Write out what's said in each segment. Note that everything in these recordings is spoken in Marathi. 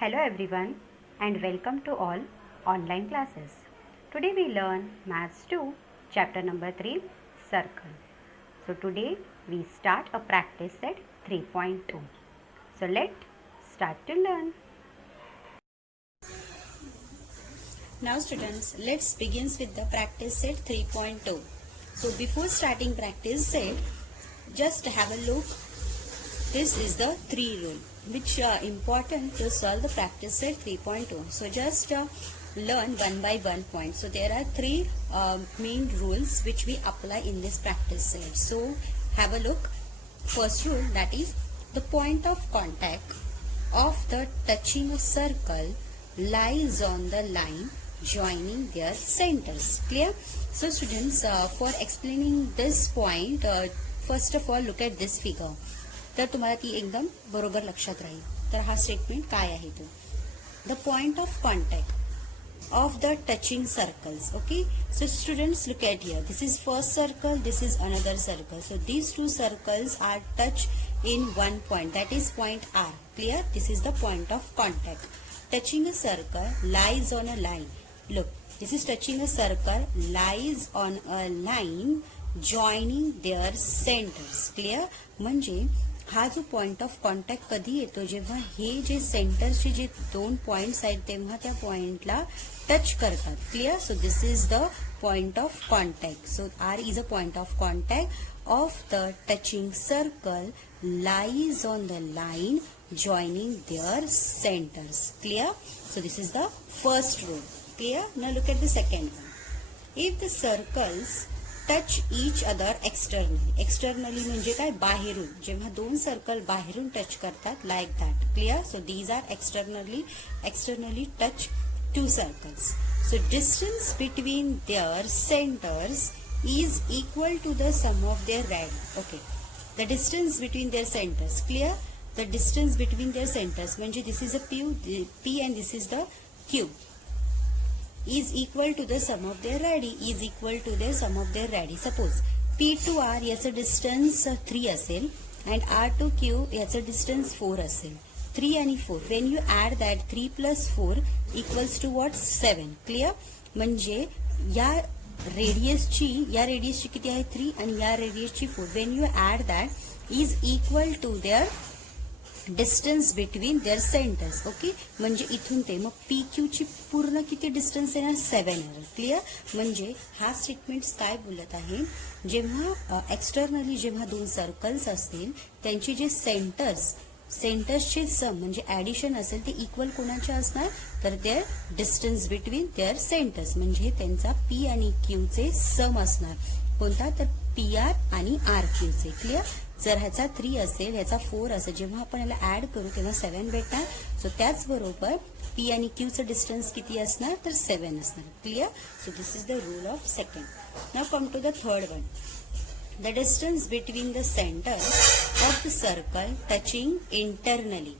Hello everyone and welcome to all online classes. Today we learn Maths 2 chapter number 3 Circle. So today we start a practice set 3.2. So let's start to learn. Now students, let's begin with the practice set 3.2. So before starting practice set, just have a look. This is the 3 rule which are important to solve the practice set 3.2. So just learn one by one point. So there are 3 main rules which we apply in this practice set. So have a look. First rule, that is the point of contact of the touching circle lies on the line joining their centers. Clear? So students, for explaining this point, first of all look at this figure. तर तुम्हाला ती एकदम बरोबर लक्षात राहील. तर हा स्टेटमेंट काय आहे तो, the point of contact of the touching circles. Okay, so students, look at here. This is first circle, this is another circle. So these two circles are touched in one point, that is point R. Clear? This is the point of contact. Touching a circle lies on a line. Look, this is touching a circle lies on a line joining their centers. Clear? म्हणजे हा जो पॉइंट ऑफ कॉन्टॅक्ट कधी येतो, जेव्हा हे जे सेंटरचे जे 2 पॉइंट्स आहेत तेव्हा त्या पॉइंटला टच करतात. Clear? So this is the point of contact. So R is a point of contact of the touching circle lies on the line joining their centers. Clear? So this is the first rule. Clear? Now look at the second one. If the circles touch each other externally. Externally म्हणजे काय? बाहेरून. जेव्हा 2 सर्कल बाहेरून टच करतात, like that. Clear? So these are externally touch 2 circles. So distance between their centers is equal to the sum of their radii. Okay. The distance between their centers. Clear? The distance between their centers म्हणजे this is a P and this is the Q is equal to the sum of their radii, is equal to the sum of their radii. Suppose P to R याचं डिस्टन्स 3 असेल and R to Q याचं डिस्टन्स 4 असेल. 3 आणि 4. When you add that 3 plus 4 equals to what? 7. Clear? म्हणजे या रेडियसची किती आहे? 3 आणि या रेडियसची 4. When you add that is equal to their distance between their centres. Okay, म्हणजे इथून ते मग पी क्यू ची पूर्ण किती डिस्टन्स येणार? 7 येणार. क्लिअर? म्हणजे हा स्टेटमेंट काय बोलत आहे, जेव्हा एक्सटर्नली जेव्हा 2 सर्कल्स असतील त्यांचे जे सेंटर्सचे सम म्हणजे ऍडिशन असेल ते इक्वल कोणाचे असणार? तर their distance between their centres म्हणजे त्यांचा पी आणि क्यू चे सम असणार. कोणता? तर पी आर आणि आर क्यू चे. क्लिअर? जर ह्याचा 3 असेल, ह्याचा 4 असेल, जेव्हा आपण याला ऍड करू तेव्हा 7 भेटणार. सो त्याचबरोबर पी आणि क्यूचं डिस्टन्स किती असणार? तर 7 असणार. Clear? So this is the rule of second. Now come to the third one. The distance between the centres of the circle touching internally.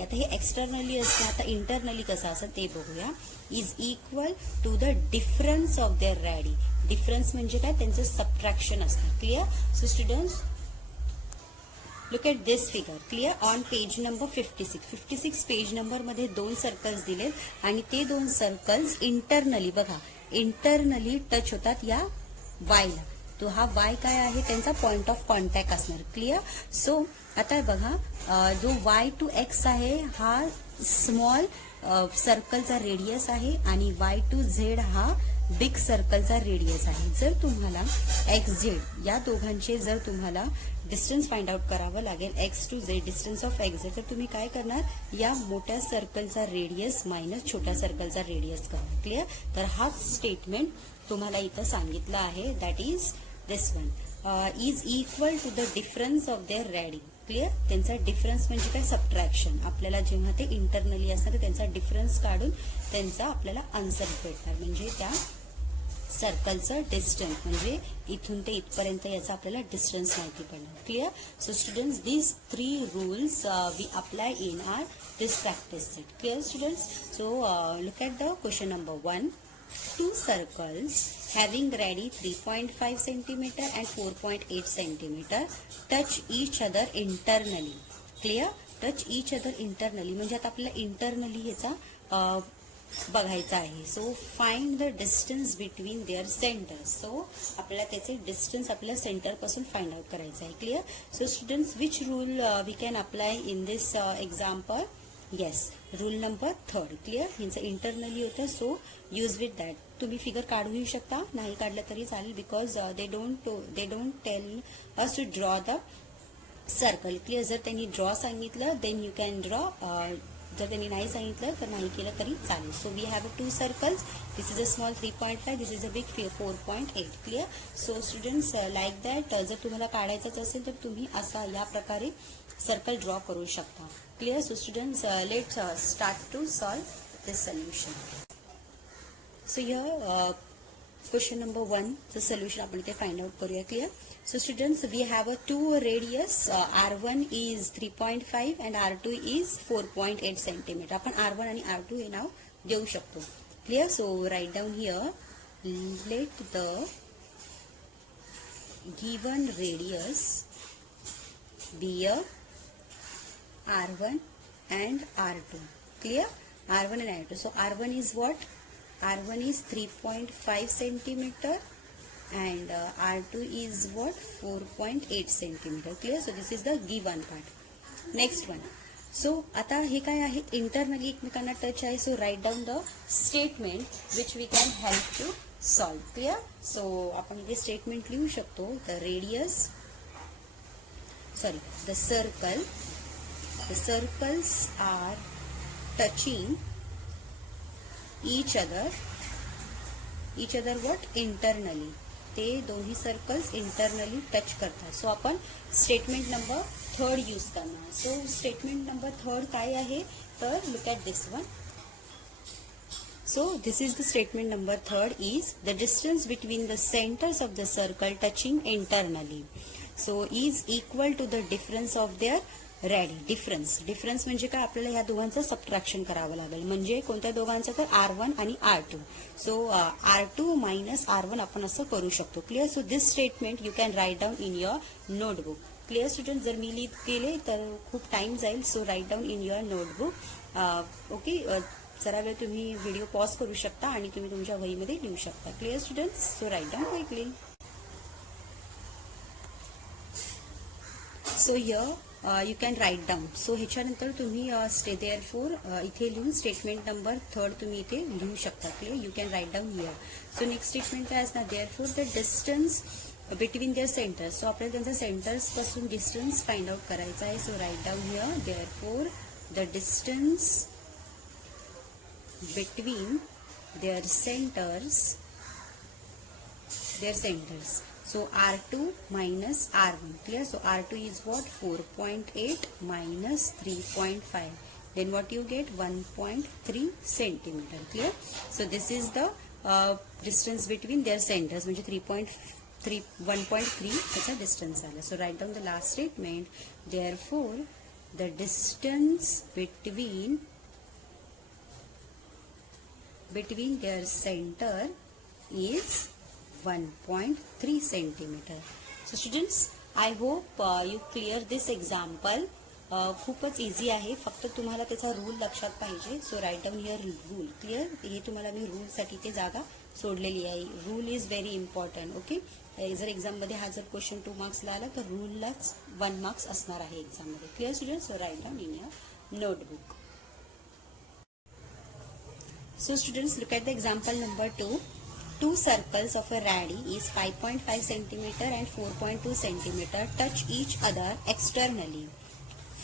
आता हे एक्सटर्नली असतं, आता इंटरनली कसं असं ते बघूया. Is equal to the difference of their radii. Difference म्हणजे काय? त्यांचं सबट्रॅक्शन असतं. Clear? So students, look at this figure. Clear? On page number 56 page number मध्ये 2 सर्कल्स दिलेत आणि ते 2 सर्कल्स इंटरनली बघा इंटरनली टच होतात या वायला. तो हा वाय काय आहे? त्यांचा पॉइंट ऑफ कॉन्टॅक्ट असणार. क्लिअर? सो आता बघा, जो वाय टू एक्स आहे हा स्मॉल सर्कलचा रेडियस आहे आणि वाय टू झेड हा बिग सर्कलचा रेडियस आहे. जर तुम्हाला एक्स झेड या दोघांचे जर तुम्हाला डिस्टन्स फाइंड आउट करावं लागेल, X to Z distance of X Z, तर तुम्ही काय करणार? या मोठ्या सर्कलचा रेडियस मायनस छोट्या सर्कलचा रेडियस करणार. क्लिअर? तर हा स्टेटमेंट तुम्हाला इथं सांगितलं आहे, that is this one. Is equal to the difference of their radii. Clear? त्यांचा डिफरन्स म्हणजे काय? सबट्रॅक्शन. आपल्याला जेव्हा ते इंटरनली असणार तर त्यांचा डिफरन्स काढून त्यांचा आपल्याला आन्सर भेटणार. म्हणजे त्या सर्कलचं डिस्टन्स म्हणजे इथून ते इथपर्यंत याचा आपल्याला डिस्टन्स माहिती पडणार. Clear? So students, these 3 rules we apply in our this practice set. Clear students? So look at the question number 1. 2 circles having radii 3.5 centimeter and 4.8 centimeter touch each other internally. Clear? Touch each other internally, म्हणजे आता आपल्याला इंटरनली ह्याचा बघायचा आहे. So find the distance between their centres. So आपल्याला त्याचे डिस्टन्स आपल्या सेंटरपासून फाइंड आउट करायचं आहे. Clear. So students, which rule we can apply in this example? Yes, rule number 3. Clear. ह्यांचं इंटरनली होतं, सो यूज विथ दॅट. तुम्ही फिगर काढूही शकता, नाही काढलं तरी चालेल, because they don't tell us to draw the circle. Clear. जर त्यांनी ड्रॉ सांगितलं देन यू कॅन ड्रॉ, जर त्यांनी नाही सांगितलं तर नाही केलं तरी चालेल. So we have 2 circles. This is a small 3.5, this is a big 4.8. Clear. So students, like that जर तुम्हाला काढायचंच असेल तर तुम्ही असा या प्रकारे सर्कल ड्रॉ करू शकता. Clear. So students, let's start to solve this solution. So here question number 1 चं सोल्युशन आपण इथे फाइंड आउट करूया. Clear. So students, we have a 2 radius, R1 is 3.5 and R2 is 4.8 centimeter. आपण R1 आणि R2 हे नाव देऊ शकतो. Clear? So write down here, let the given radius be a R1 and R2. Clear? R1 and R2. So R1 is what? R1 is 3.5 centimeter. And R2 is what? 4.8 centimeter. Clear? So this is the given part. Next one. So आता हे काय आहे? इंटरनली एकमेकांना टच आहे. So write down the statement which we can help to solve. Clear? So आपण इथे स्टेटमेंट लिहू शकतो. The radius, sorry, the circles are touching each other what? Internally. ते दोन्ही सर्कल्स इंटरनली टच करतात. सो आपण स्टेटमेंट नंबर 3 यूज करणार. सो स्टेटमेंट नंबर 3 काय आहे तर look at this one. So this is the statement number 3 is the distance between the centres of the circle touching internally so is equal to the difference of their radii. Difference म्हणजे काय? आपल्याला ह्या दोघांचं सबट्रॅक्शन करावं लागेल. म्हणजे कोणत्या दोघांचं तर R1 आणि R2. So R2 minus R1 आपण असं करू शकतो. Clear. So this statement you can write down in your notebook. Clear student. जर मी लिहित केले तर खूप टाइम जाईल. So write down in your notebook. Okay. जरा वेळ तुम्ही व्हिडिओ पॉज करू शकता आणि तुम्ही तुमच्या वहीमध्ये लिहू शकता. Clear students. So write down quickly. So here you can write down. So ह्याच्यानंतर तुम्ही स्टे देअर फोर इथे लिहून स्टेटमेंट नंबर 3 तुम्ही इथे लिहू शकता. Clear. You can write down here. So next statement काय असणार? Therefore the distance between their centres. So आपल्याला त्यांच्या सेंटर्स पासून डिस्टन्स फाइंड आउट करायचा आहे. So write down here. Therefore the distance between their centres. So R2 minus R1. Clear? So R2 is what? 4.8 minus 3.5. Then what you get? 1.3 centimeter. Clear? So this is the distance between their centers. म्हणजे 1.3 त्याचा distance आला. So write down the last statement. Therefore, the distance between their center is 1.3 centimeter. So students, I hope you clear this example. खूपच इझी आहे. फक्त तुम्हाला त्याचा रूल लक्षात पाहिजे. So write down here rule. Clear. हे तुम्हाला मी रूलसाठी ते जागा सोडलेली आहे. Rule is very important. Okay. जर एक्झाममध्ये हा जर क्वेश्चन 2 मार्क्सला आला तर रूललाच 1 मार्क्स असणार आहे एक्झाममध्ये. Clear student. So write down in your notebook. So students, look at the example number 2. Two circles of a radii is 5.5 centimeter and 4.2 centimeter touch each other externally.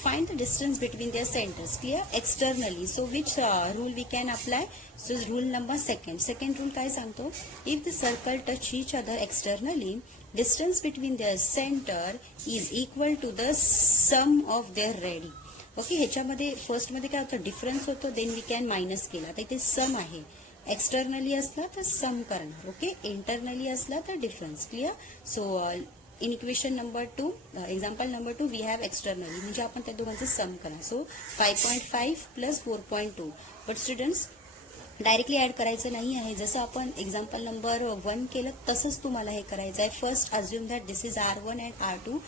Find the distance between their centers. Clear? Externally. So which rule we can apply? So rule number 2. Second rule काय सांगतो? If the circle touch each other externally, distance between their center is equal to the sum of their radii. Okay. ह्याच्यामध्ये फर्स्ट मध्ये काय होतं? डिफरन्स होतो. देन वी कॅन मायनस केला. आता इथे सम आहे. एक्सटर्नली असला तर सम करणार. ओके. इंटरनली असला तर difference. Clear. So in equation number 2, example number 2, we have externally म्हणजे आपण त्या दोघांचं सम करणार. So 5.5 plus 4.2. But students, directly add करायचं नाही आहे. जसं आपण एक्झाम्पल नंबर 1 केलं तसंच तुम्हाला हे करायचं आहे. First assume that this is R1 and R2.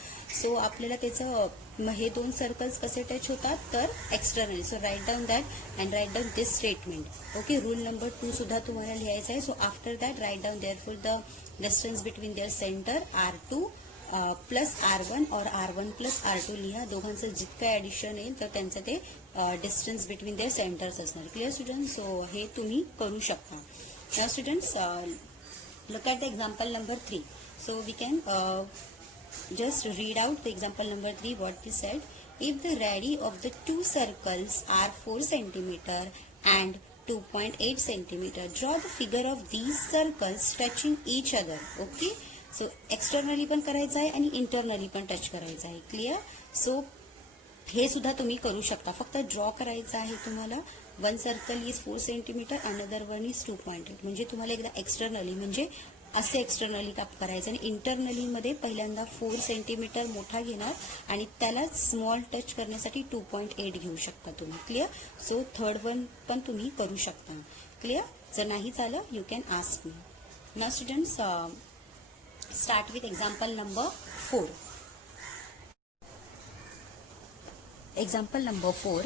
So आपल्याला त्याचं हे दोन सर्कल्स कसे टच होतात तर externally. So write down that and write down this statement. Okay, rule number 2 सुद्धा तुम्हाला लिहायचा आहे. So after that write down therefore the distance between their centre R2 plus R1 और R1 प्लस R2 लिहा. दोघांचं जितकं ॲडिशन येईल तर त्यांचं ते डिस्टन्स बिटवीन देअर सेंटर्स असणार. Clear students? सो हे तुम्ही करू शकता. Now students, look at the example number 3. So we can just read out the example number 3 what we said. If the radii of the two circles are 4 centimeter and 2.8 centimeter, draw the figure of these circles touching each other. Okay, so externally पण करायचं आहे आणि internally पण टच करायचं आहे. क्लिअर? सो हे सुद्धा तुम्ही करू शकता. फक्त ड्रॉ करायचं आहे तुम्हाला. One circle is 4 centimetre, another one is 2.8. म्हणजे तुम्हाला एकदा एक्सटर्नली म्हणजे असे एक्सटर्नली काप करायचं आणि इंटरनली मध्ये पहिल्यांदा 4 सेंटीमीटर मोठा घेणार आणि त्याला स्मॉल टच करण्यासाठी 2.8 घेऊ शकता तुम्ही. क्लिअर? सो थर्ड वन पण तुम्ही करू शकता. क्लिअर? जर नाही झालं you can ask me. Now students, start with example number 4. Example number 4.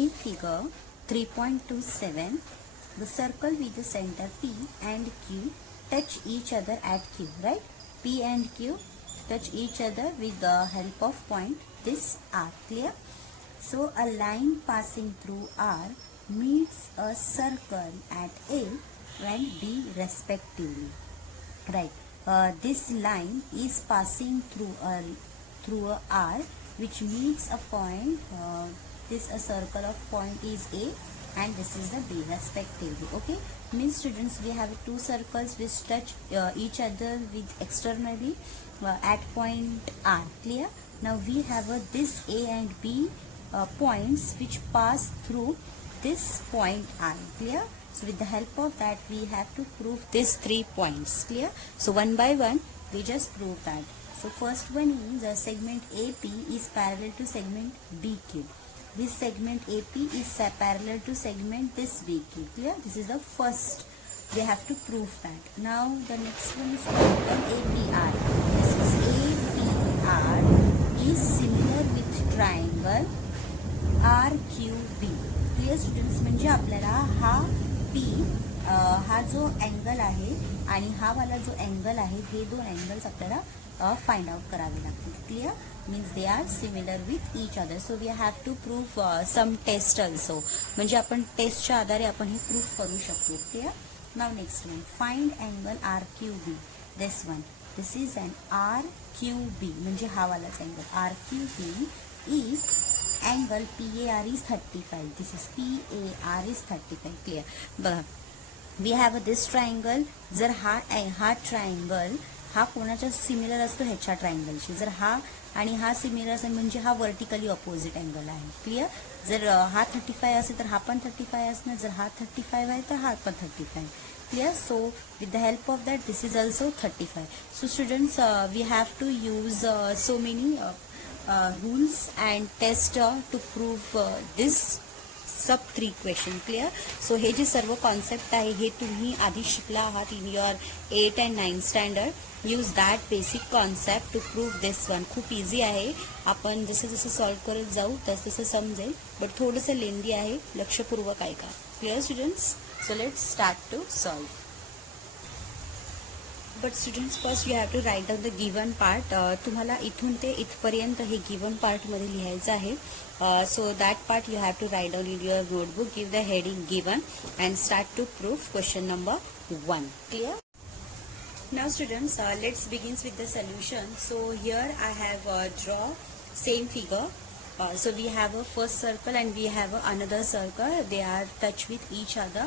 In figure 3.27, the circle with the center P and Q touch each other at Q, right? P and Q touch each other with the help of point this R. Clear? So a line passing through R meets a circle at A and B respectively, right? This line is passing through a R which meets a point. This a circle of point is A and this is the B respectively. Okay, means students we have two circles which touch each other with externally at point R. Clear? Now we have this A and B points which pass through this point R. Clear? So with the help of that we have to prove these 3 points. Clear? So one by one we just prove that. So first one is segment AP is parallel to segment BQ. This segment AP is parallel to segment this BQ. Clear? This is the first. We have to prove that. Now the next one is APR. This is APR is similar with triangle RQB. Clear students? म्हणजे आपल्याला हा P हा जो अँगल आहे आणि हा वाला जो अँगल आहे हे दोन अँगल्स आपल्याला फाइंड आउट करावे लागतील. Clear? Means they are similar with each other. So we have to prove some test also. म्हणजे आपण टेस्टच्या आधारे आपण हे प्रूव्ह करू शकतो. Clear? Now next one, find angle RQB. This one, this is an RQB म्हणजे हा वालाच angle RQB is angle PAR is 35. This is PAR is 35. Clear? बघा, वी हॅव दिस ट्रायंगल. जर हा ट्रायंगल हा कोणाच्या सिमिलर असतो ह्याच्या ट्रायंगलशी. जर हा आणि हा सिमिलर असेल म्हणजे हा वर्टिकली ऑपोजिट अँगल आहे. क्लिअर? जर हा 35 असेल तर हा पण 35 असणार. जर हा 35 आहे तर हा पण 35. Clear? So with the help of that this is also 35. So students we have to use so many rules and test to prove this sub 3 question. Clear? So हे जे सर्व कॉन्सेप्ट आहे हे तुम्ही आधी शिकला आहात in your 8 and 9 standard. Use that basic concept to prove this one. खूप इझी आहे. आपण जसं जसं सॉल्व्ह करत जाऊ तसं समजेल, बट थोडंसं लेंदी आहे. लक्षपूर्वक ऐका. Clear students? So let's start to solve. But students first you have to write down the given part. तुम्हाला इथून ते इथपर्यंत हे गिवन पार्टमध्ये लिहायचं आहे. So that part you have to write down in your notebook. Give the heading given and start to prove question number 1. Clear? Now students, let's begin with the solution. So here I have draw same figure. So we have a first circle and we have another circle. They are touch with each other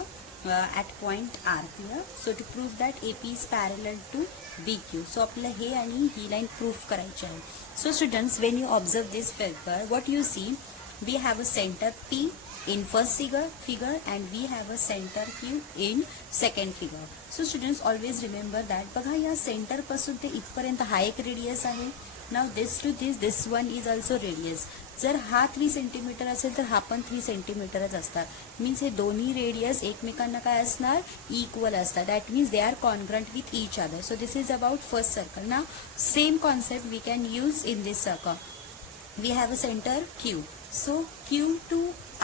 at point R. Clear? So to prove that AP is parallel to BQ. So आपल्याला हे आणि ही लाईन प्रूफ करायची आहे. So students, when you observe this figure, what you see, we have a center P in first figure and we have a center Q in second figure. So students always remember that. बघा या सेंटर पासून ते इथपर्यंत हा एक रेडियस आहे now this to this one is also radius. जर हा 3 सेंटीमीटर असेल तर हा पण 3 सेंटीमीटरच असतात. मीन्स हे दोन्ही रेडियस एकमेकांना काय असणार, इक्वल असतात. That means they are congruent with each other. So this is about first circle. ना same concept we can use in this circle. We have a center Q. So Q to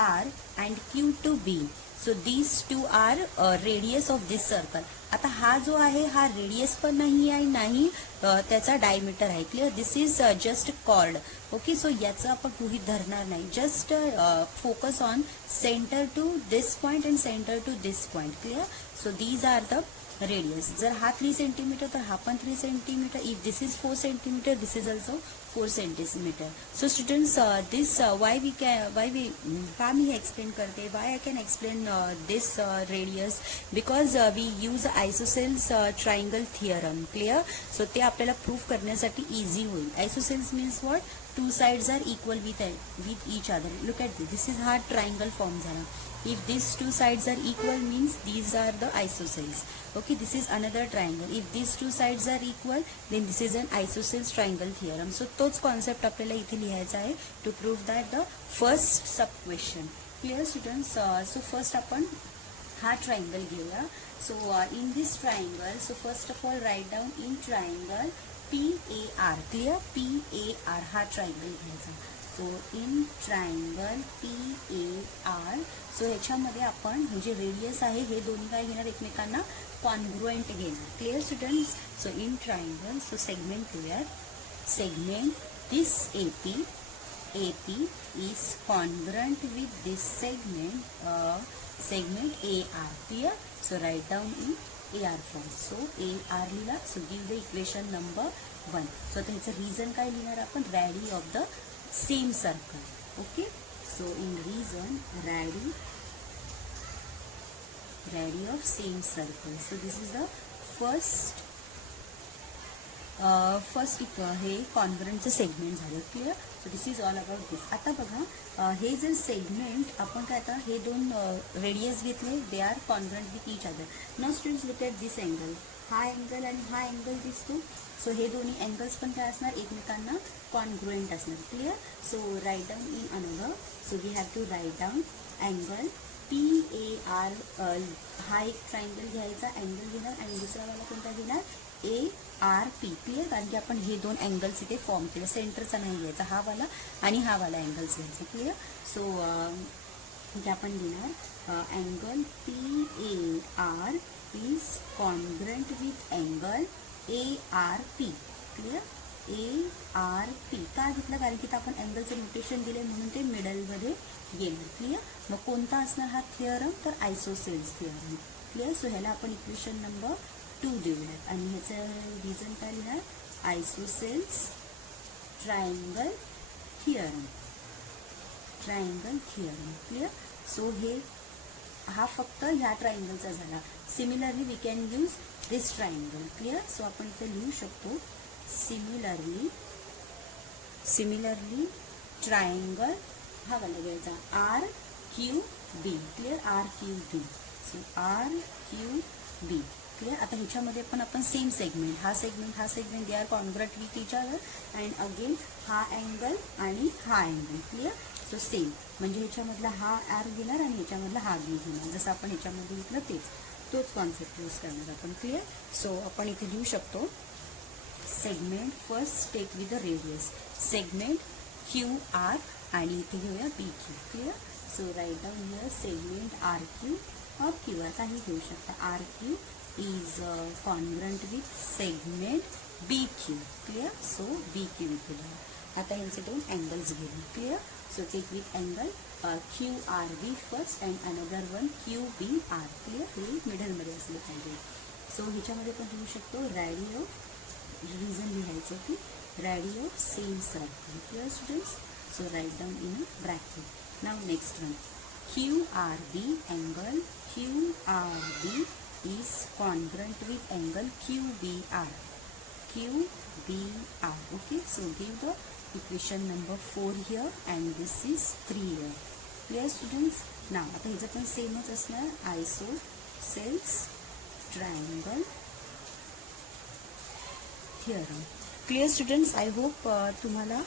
R and Q to B. So these two are radius of this circle. आता हा जो आहे हा रेडियस पण नाही आहे, नाही त्याचा डायमीटर आहे. Clear. This is just chord. Okay. So याचं आपण गृहीत धरणार नाही. Just focus on centre to this point and centre to this point. Clear. So these are the radius. जर हा 3 सेंटीमीटर तर हा पण 3 centimetre. If this is 4 centimetre, this is also 4 centimetre. So students, this why we का मी हे एक्सप्लेन करते, why I can explain this radius, because we use isosceles triangle theorem. Clear. So ते आपल्याला प्रूव्ह करण्यासाठी इझी होईल. Isosceles means what, two sides are equal with each other. Look at this is हा triangle form झाला. If these two sides are equal means these are the isosceles. Okay, this is another triangle. If these two sides are equal then this is an isosceles triangle theorem. So तोच concept आपल्याला इथे लिहायचा आहे to prove that the first sub question. Clear students? So first आपण हा triangle घेऊया. So in this triangle, so first of all write down in triangle PAR. Clear? PAR हा triangle घ्यायचा. So in triangle PAR. So ह्याच्यामध्ये आपण म्हणजे रेडियस आहे हे दोन्ही काय घेणार, एकमेकांना कॉन्ग्रुएंट घेणार. Clear students. So in triangle, so segment clear. Segment this AP is congruent with this segment AR. Clear. So write down in AR form. So AR लिहिला. So give the equation number 1. So आता ह्याचं रिझन काय लिहिणार आपण, radii of the same circle. Okay, so in reason radii of same circle. So this is the first हे कॉन्ग्रुएंटचं सेगमेंट झालं. Clear. So this is all about this. आता बघा हे जर सेगमेंट आपण काय, आता हे दोन रेडियस घेतले, they are congruent with each other. Now students look at this angle. हा अँगल आणि हा अँगल दिसतो. सो हे दोन्ही अँगल्स पण काय असणार, एकमेकांना कॉन्ग्रुएंट असणार. Clear. So write down in another. So we have to write down angle PAR. हा एक ट्रायंगल घ्यायचा, अँगल घेणार, आणि दुसरा वाला कोणता घेणार, ARP. क्लिअर. कारण की आपण हे दोन अँगल्स इथे फॉर्म केले. सेंटरचा नाही घ्यायचा, हा वाला आणि हा वाला अँगल्स घ्यायचा. क्लिअर. सो इथे आपण घेणार angle PAR is congruent with angle ARP. Clear. ARP का घेतलं, कारण की आपण अँगलचं नोटेशन दिले म्हणून ते मिडलमध्ये येणार. क्लिअर. मग कोणता असणार हा थिअरम, तर आयसोसेल्स थिअरम. क्लिअर. सो ह्याला आपण इक्वेशन नंबर 2 देऊयात, आणि ह्याचं रिझन काय लिहिणार, isosceles triangle theorem. Clear. So हे हा फक्त ह्या ट्रायंगलचा झाला. Similarly we can use this triangle. Clear. So आपण इथे लिहू शकतो सिमिलरली ट्रायंगल हा वाला घ्यायचा RQB. Clear. RQB. So RQB. Clear. आता ह्याच्यामध्ये पण आपण सेम सेगमेंट, हा segment they are congruent with each other, and again हा अँगल आणि हा अँगल. क्लिअर. सो सेम म्हणजे ह्याच्यामधला हा R घेणार आणि ह्याच्यामधला हा B घेणार, जसं आपण ह्याच्यामध्ये घेतलं तोच कॉन्सेप्ट यूज करणार आपण. क्लिअर. सो आपण इथे लिहू शकतो segment first take with the radius segment QR, आणि इथे घेऊया BQ. Clear. So write down here segment RQ और Q. आता हे घेऊ शकता RQ is congruent with segment BQ. Clear. So BQ इथे लिहा. आता ह्यांचे दोन अँगल्स घेऊ. Clear. So take with angle QRB first and another one QBR. Clear. हे मिडलमध्ये असले पाहिजे. सो ह्याच्यामध्ये पण लिहू शकतो रॅडी ऑफ, रिझन लिहायचं की radii of same circle. Clear students. So write down in a bracket. नाव next one QRB. Angle QRB is congruent with angle QBR. Okay, so give the equation number 4 here and this is 3 here. Clear students. Now आता हिचं पण सेमच असणार, isosceles triangle theorem. Clear students, I hope तुम्हाला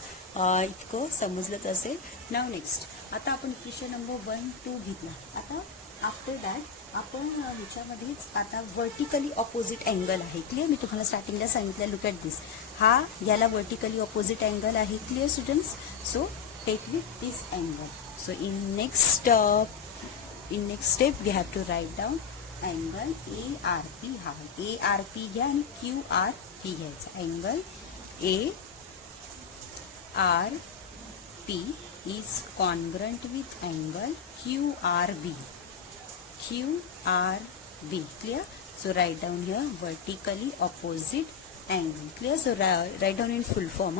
इतकं समजलंच असेल. नाव नेक्स्ट, आता आपण इक्वेशन नंबर 1, 2 घेतला. आता आफ्टर दॅट आपण ह्याच्यामध्येच आता वर्टिकली ऑपोजिट अँगल आहे. क्लिअर, मी तुम्हाला स्टार्टिंगला सांगितलं, लुक ॲट दिस. हा याला वर्टिकली ऑपोजिट अँगल आहे. Clear students, so take with this angle. So in next step we have to write down angle ARP. हा ARP घ्या आणि QRP घ्यायचा. Angle ARP is congruent with angle QRB. Clear? So write down here vertically opposite angle. Clear? So write down in full form.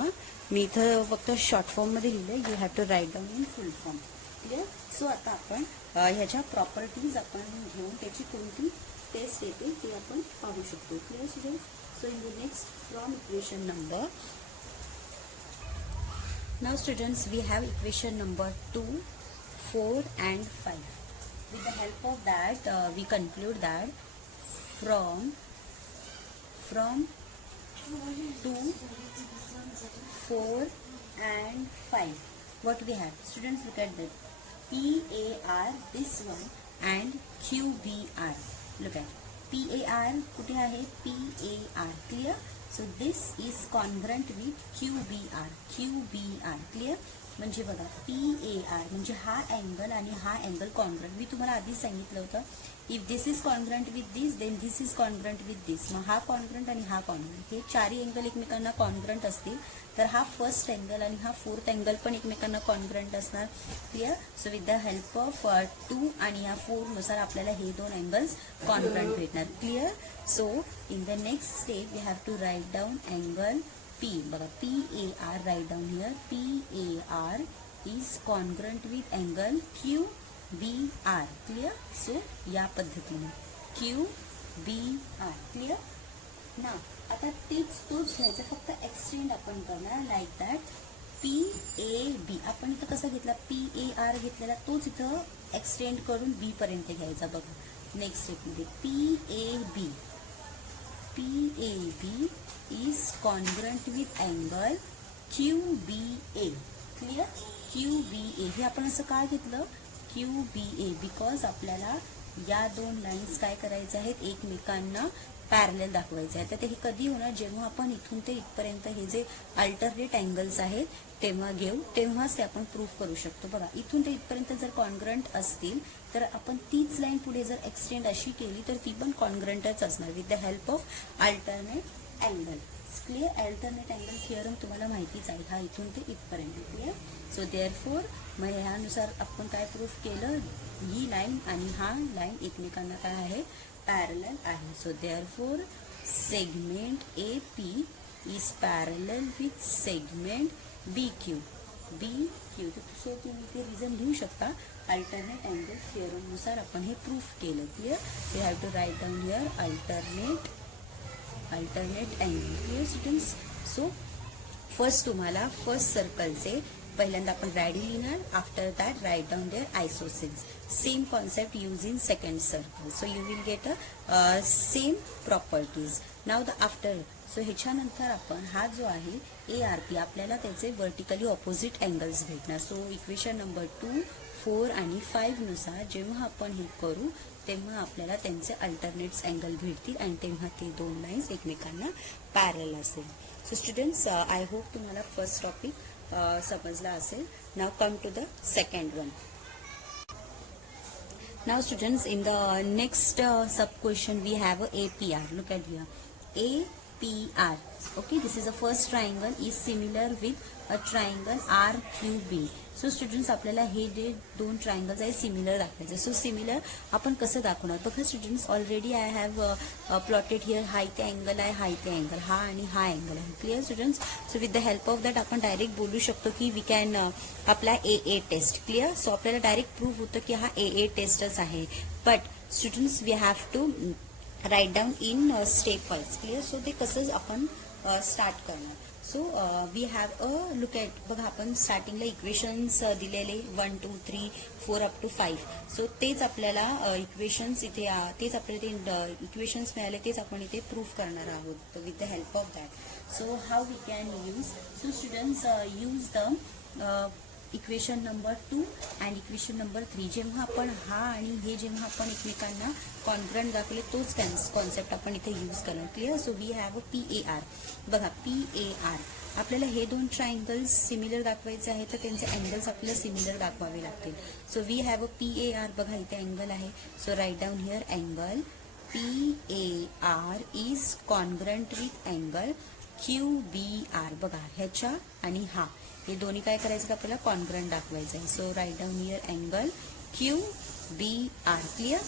मी इथं फक्त शॉर्ट फॉर्म मध्ये लिहिलं. You have to write down in full form. Clear? So आता आपण ह्याच्या प्रॉपर्टीज आपण घेऊन त्याची कोणती टेस्ट येते ते आपण पाहू शकतो. Clear students? So in the next from equation number, now students we have equation number 2, 4 and 5. With the help of that we conclude that from 2, 4 and 5 what we have. Students, look at that. PAR, this one, and QBR. Look at PAR कुठे आहे? PAR. Clear? So this is congruent with QBR. Clear? म्हणजे बघा, PAR म्हणजे हा अँगल आणि हा अँगल कॉन्ग्रंट. मी तुम्हाला आधीच सांगितलं होतं, if this is congruent with this then this is congruent with this. मग हा कॉन्ग्रंट आणि हा कॉन्ग्रंट, हे चारही अँगल एकमेकांना कॉन्ग्रंट असतील, तर हा फर्स्ट अँगल आणि हा फोर्थ अँगल पण एकमेकांना कॉन्ग्रंट असणार. Clear? So with the help of 2 आणि या 4 नुसार आपल्याला हे दोन अँगल्स कॉन्ग्रंट भेटणार. Clear? So in the next step we have to write down angle P. बघा, PAR, write down here. PAR is congruent with angle QBR. Clear? So या पद्धतीने QBR. क्लिअर? ना आता तोच घ्यायचा, फक्त एक्सटेंड आपण करणार लाईक दॅट. PAB आपण इथं कसं घेतला, PAR घेतलेला तोच इथं एक्सटेंड करून B पर्यंत घ्यायचा. बघा नेक्स्ट स्टेपमध्ये PAB is congruent with angle QBA. Clear? QBA हे आपण असं काय घेतलं, QBA, बिकॉज आपल्याला या दोन लाईन्स काय करायच्या आहेत, एकमेकांना पॅरलल दाखवायचे आहे. तर हे कधी होणार, जेव्हा आपण इथून ते इथपर्यंत हे जे अल्टरनेट अँगल्स आहेत तेव्हा घेऊ, तेव्हाच ते आपण प्रूव्ह करू शकतो. बघा, इथून ते इथपर्यंत जर कॉन्ग्रंट असतील तर आपण तीच लाईन पुढे जर एक्सटेंड अशी केली तर ती पण कॉन्ग्रंटच असणार with the help of alternate angle. Clear? Alternate angle theorem तुम्हाला माहितीच आहे, हा इथून ते इथपर्यंत. क्लिअर? सो देअरफोर मग ह्यानुसार आपण काय प्रूव्ह केलं, ही लाईन आणि हा लाईन एकमेकांना काय आहे, पॅरलल आहे. So therefore segment AP is parallel with segment BQ. So तुम्ही ते रिझन लिहू शकता. अल्टरनेट अँगल थिअरमनुसार आपण हे प्रूफ केलं. Clear? So have to write down here alternate angle. Clear students? So first तुम्हाला फर्स्ट सर्कलचे पहिल्यांदा आपण रॅडी लिहिणार. After that write down there isosceles. Same concept use in second circle. So you will get a same properties. Now the after. So ह्याच्यानंतर आपण हा जो आहे ARP, आपल्याला त्याचे वर्टिकली ऑपोजिट अँगल्स भेटणार. सो इक्वेशन नंबर 2, 4 आणि 5 नुसार जेव्हा आपण हे करू तेव्हा आपल्याला त्यांचे अल्टरनेट्स अँगल भेटतील आणि तेव्हा ते दोन लाईन्स एकमेकांना पॅरल असेल. सो स्टुडंट्स, आय होप तुम्हाला फर्स्ट टॉपिक समजला असेल. Now come to the second one. Now students, in the next sub question we have a APR. Look at here, APR. Okay, this is the first triangle is similar with a triangle RQB. So students, आपल्याला हे जे दोन ट्रायंगल्स आहे सिमिलर दाखवायचे. सो सिमिलर आपण कसं दाखवणार बघा students. Already I have plotted here, हा इथे अँगल आहे, हा इथे अँगल, हा आणि हा अँगल आहे. Clear students? So with the help of that आपण डायरेक्ट बोलू शकतो की we can apply AA test. Clear? So आपल्याला डायरेक्ट प्रूव्ह होतं की हा AA टेस्टच आहे. But students we have to write down in step wise. Clear? So ते कसं आपण स्टार्ट करणार. So we have a look at, बघा आपण स्टार्टिंगला इक्वेशन्स दिलेले 1 2 3 4 अप टू 5. सो तेच आपल्याला इक्वेशन्स इथे तेच आपल्याला ते इक्वेशन्स मिळाले, तेच आपण इथे प्रूफ करणार आहोत with the help of that. So how we can use, so students use the equation number 2 and equation number 3. जेव्हा आपण हा आणि हे जेव्हा आपण एकमेकांना कॉन्ग्रंट दाखवले तोच कॉन्सेप्ट आपण इथे यूज करणार. Clear. So we have a PAR. बघा PAR, आपल्याला हे दोन ट्रायंगल्स सिमिलर दाखवायचे आहेत तर त्यांचे अँगल्स आपल्याला सिमिलर दाखवावे लागतील. So we have a PAR. बघा इथे अँगल आहे. So write down here angle PAR is congruent with angle QBR. बघा ह्याच्या आणि हा, हे दोन्ही काय करायचं आपल्याला कॉन्ग्रंट दाखवायचं आहे. So write down here angle QBR. Clear.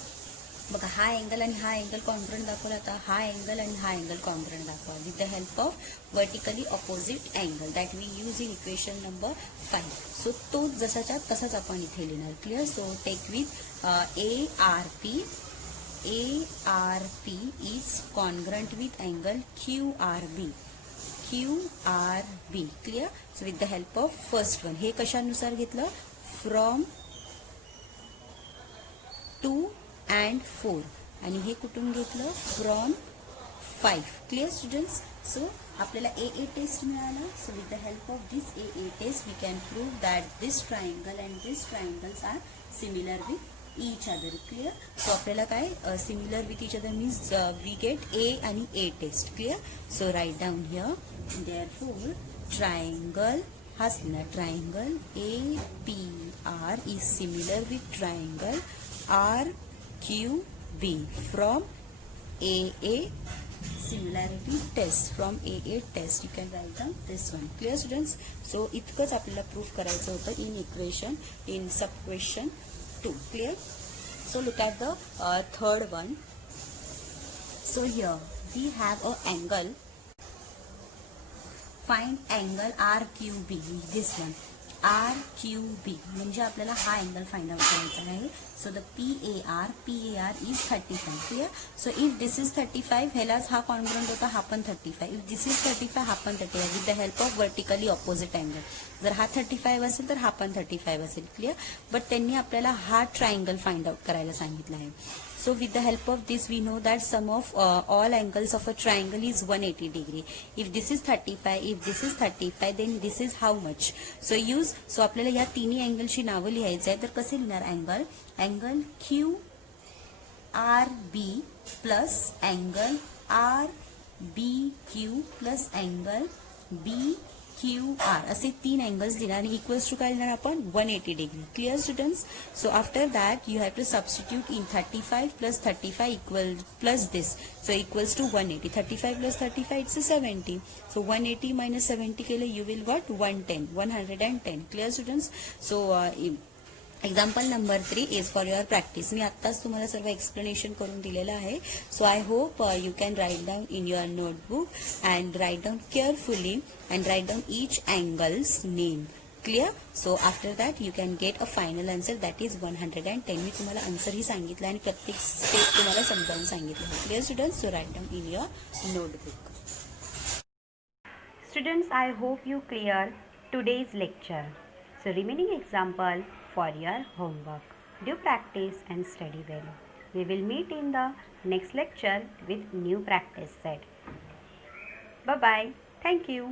बघा हा अँगल आणि हा अँगल कॉन्ग्रंट दाखवला, आता हा अँगल आणि हा अँगल कॉन्ग्रंट दाखवा with the help of vertically opposite angle that we use in equation number 5. So तो जसाच्या तसाच आपण इथे लिहिणार. क्लिअर. So take with ARP is congruent with angle QRB. Clear. So with the help of first one, हे कशानुसार घेतलं, फ्रॉम 2 and 4, आणि हे कुठून घेतलं, फ्रॉम 5. Clear students. सो आपल्याला AA टेस्ट मिळाला. So with the help of this AA test we can prove that this triangle and this triangles are similar with each other. Clear. So आपल्याला काय similar with each other means we get A आणि A test. Clear. So write down here, therefore triangle has triangle APR is similar with triangle RQB from AA similarity test. From AA test you can write down this one. Clear students. So इतकंच आपल्याला प्रूफ करायचं होतं in equation in sub question 2. Clear. So look at the third one. So here we have a angle. Find angle RQB. This one RQB म्हणजे आपल्याला हा अँगल फाइंड आउट करायचा आहे. So the PAR is 35. Clear. So if this is 35, ह्यालाच हा कॉन्ग्रंट होता, हा पण 35. इफ दिस इज 35, हा पण 35 with the help of vertically opposite angle. जर हा 35 असेल तर हा पण 35 असेल. क्लिअर. बट त्यांनी आपल्याला हा ट्रायंगल फाइंड आउट करायला सांगितलं आहे. So with the help of this we know that sum of all angles of a triangle is 180 degree. If this is 35, if this is 35, then this is how much? So आपल्याला या तिन्ही अँगलची नावं लिहायचं आहे. तर कसे लिहिणार angle QRB plus angle RBQ plus angle BQR असे 3 अँगल्स लिहिणार आणि इक्वल्स टू काय लिहिणार आपण 180 degree. Clear students. So after that you have to substitute in 35 plus 35 equal plus this. So equals to 180. 35 plus 35 it's 70. So 180 minus 70 केलं you will got 110. Clear students. So example number 3 is for your practice. मी आत्ताच तुम्हाला सर्व एक्सप्लेनेशन करून दिलेलं आहे. So I hope you can write down in your notebook and write down carefully and write down each angle's name. Clear. So after that you can get a final answer that is 110. मी तुम्हाला आन्सर ही सांगितलं आणि प्रत्येक स्टेप तुम्हाला समजावून सांगितलं. Clear students. So write down in your notebook. Students, I hope you clear today's lecture. So remaining example for your homework. Do practice and study well. We will meet in the next lecture with new practice set. Bye bye. Thank you.